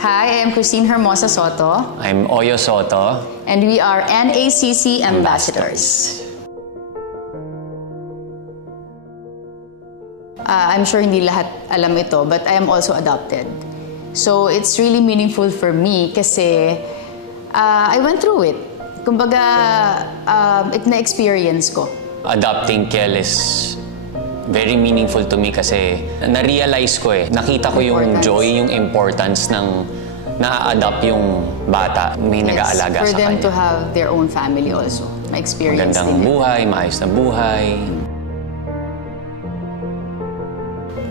Hi, I'm Christine Hermosa Soto. I'm Oyo Soto. And we are NACC Ambassadors. I'm sure hindi lahat alam ito, but I am also adopted. So it's really meaningful for me kasi I went through it. Kumbaga, na-experience ko. Adopting Kel is very meaningful to me kasi na-realize ko nakita ko yung joy, yung importance ng na-adopt yung bata. May nag-aalaga sa kanya. For them to have their own family also. Ma-experience din. Magandang buhay, maayos na buhay.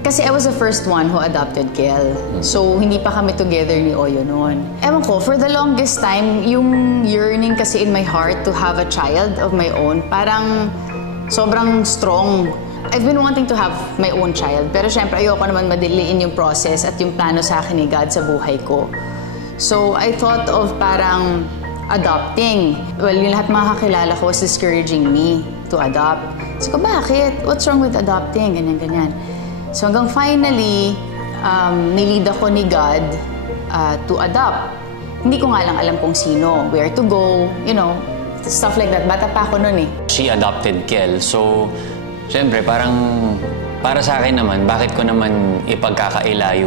Kasi I was the first one who adopted Kel. So, hindi pa kami together ni Oyo noon. Ewan ko, for the longest time, yung yearning kasi in my heart to have a child of my own, parang sobrang strong. I've been wanting to have my own child. Pero syempre, ayoko naman madiliin yung process at yung plano sa akin ni God sa buhay ko. So, I thought of parang adopting. Well, yung lahat mga kakilala ko was discouraging me to adopt. So, bakit? What's wrong with adopting? Ganyan, ganyan. So hanggang finally, nilid ako ni God to adopt. Hindi ko nga lang alam kung sino, where to go, you know, stuff like that. Bata pa ako noon She adopted Kel. So, syempre, parang para sa akin naman, bakit ko naman ipagkakaila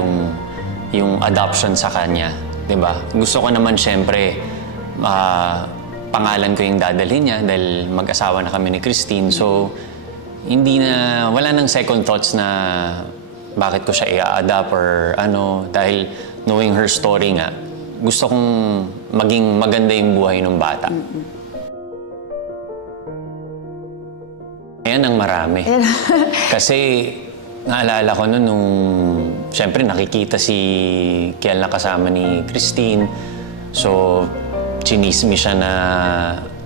yung adoption sa kanya? Diba? Gusto ko naman, syempre, pangalan ko yung dadalhin niya dahil mag-asawa na kami ni Christine. So, wala nang second thoughts na bakit ko siya i-adapt or ano, dahil knowing her story nga, gusto kong maging maganda yung buhay ng bata. Ayan ang marami. Kasi naalala ko noon nung, syempre nakikita si Kel na kasama ni Christine, so chinismis siya na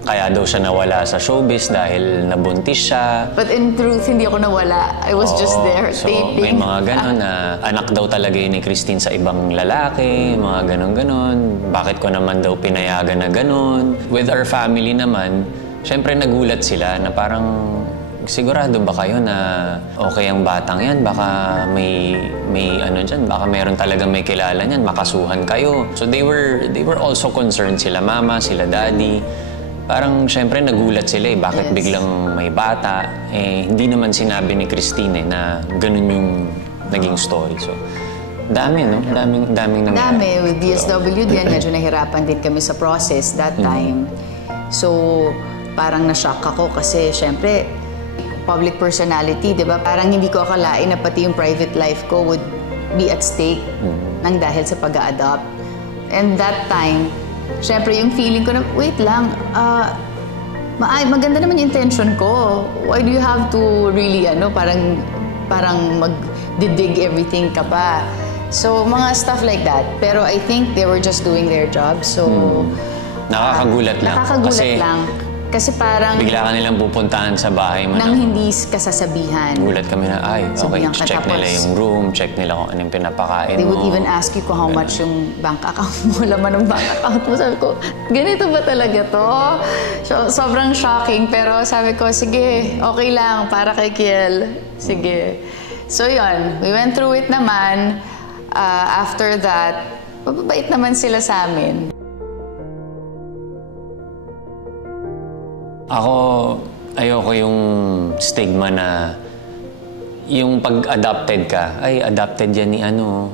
kaya daw siya nawala sa showbiz dahil nabuntis siya. But in truth, hindi ako nawala. I was just there taping. May mga ganon na anak daw talaga yun ni Christine sa ibang lalaki, mga ganon-ganon. Bakit ko naman daw pinayagan na ganon? With our family naman, syempre nagulat sila na parang sigurado ba kayo na okay ang batang yan? Baka may ano dyan, baka meron talaga may kilala niyan, makasuhan kayo. So they were also concerned, sila mama, sila daddy. Parang syempre nagulat sila bakit biglang may bata. Hindi naman sinabi ni Christine na ganun yung naging story. So, dami, no? Daming nangyari. Dami. With DSWD, medyo nahirapan din kami sa process that time. So, parang na-shock ako kasi syempre, public personality, di ba? Parang hindi ko akalain na pati yung private life ko would be at stake nang dahil sa pag-a-adopt. And that time, syempre, yung feeling ko na, wait lang, maganda naman yung intention ko. Why do you have to really, parang mag-dig everything ka pa? So, mga stuff like that. Pero I think they were just doing their job. So, nakakagulat lang. Nakakagulat lang. Kasi parang bigla ka nilang pupuntahan sa bahay mo nang hindi kasasabihan. Gulat kami na, okay, check nila yung room, check nila kung anong pinapakain mo. They would even ask you kung how much yung bank account mo, laman ng bank account mo. Sabi ko, ganito ba talaga to? So, sobrang shocking, pero sabi ko, sige, okay lang, para kay Kiel. Sige. So yun, we went through it naman. After that, mababait naman sila sa amin. Ako, ayoko yung stigma na yung pag-adopted ka, ay, adopted yan ni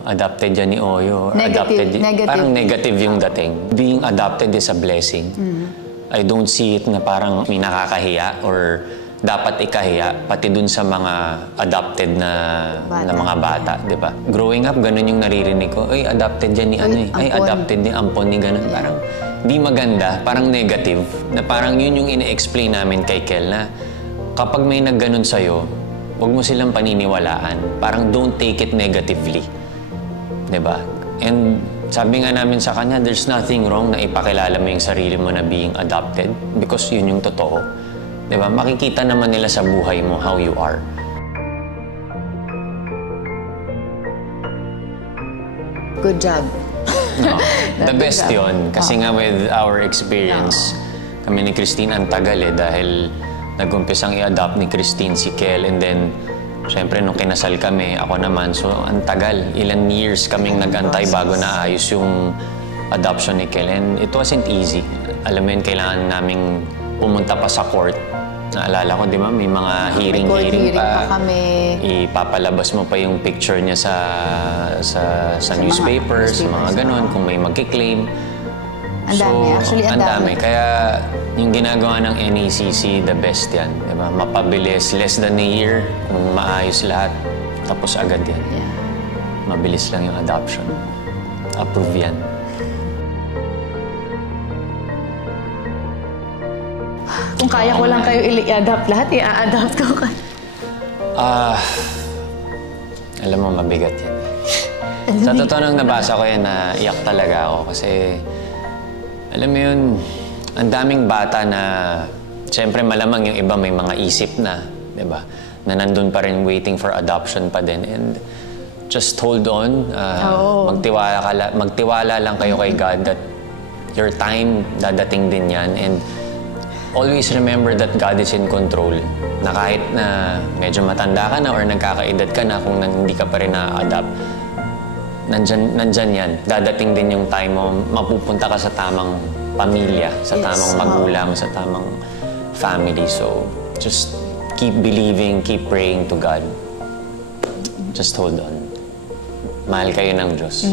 adopted yan ni Oyo. Negative. Parang negative yung dating. Being adopted is a blessing. I don't see it na parang may nakakahiya or dapat ikahiya, pati dun sa mga adopted na mga bata, di ba? Growing up, ganun yung naririnig ko, ay, adopted yan ni ay, adopted ni ampon ni ganun. Parang, di maganda, parang negative, na parang yun yung ine-explain namin kay Kel na kapag may nagganon sa'yo, huwag mo silang paniniwalaan. Parang don't take it negatively. Diba? And sabi nga namin sa kanya, there's nothing wrong na ipakilala mo yung sarili mo na being adopted because yun yung totoo. Diba? Makikita naman nila sa buhay mo how you are. Good job. No. The best yun. Kasi nga with our experience, kami ni Christine ang tagal dahil nag-umpisang i-adopt ni Christine si Kel and then Siyempre, nung kinasal kami, ako naman, so ang tagal. Ilan years kaming nag-antay bago naayos yung adoption ni Kel. And it wasn't easy. Alam mo yun, kailangan naming pumunta pa sa court. Naalala ko, di ba, may mga hearing pa kami. Ipapalabas mo pa yung picture niya sa newspapers, sa mga ganon, kung may magkiklaim. Ang dami, actually, ang dami. Kaya yung ginagawa ng NACC, the best yan. Diba? Mapabilis, less than a year, kung maayos lahat, tapos agad yan. Yeah. Mabilis lang yung adoption. Approve yan. Kung kaya ko lang kayo i-adapt lahat, i-adapt ko ka. Alam mo, mabigat yan. Sa totoo nang nabasa ko yan, naiyak talaga ako kasi alam mo yun, ang daming bata na siyempre malamang yung iba may mga isip na, di ba? Na nandun pa rin waiting for adoption pa din. And just hold on. Magtiwala lang kayo kay God that your time, dadating din yan. And always remember that God is in control. Na kahit na medyo matanda ka na or nagkakaedad ka na, kung hindi ka pa rin na-adapt, nandyan yan. Dadating din yung time mo, mapupunta ka sa tamang pamilya, sa tamang magulang, sa tamang family. So, just keep believing, keep praying to God. Just hold on. Mahal kayo ng Diyos.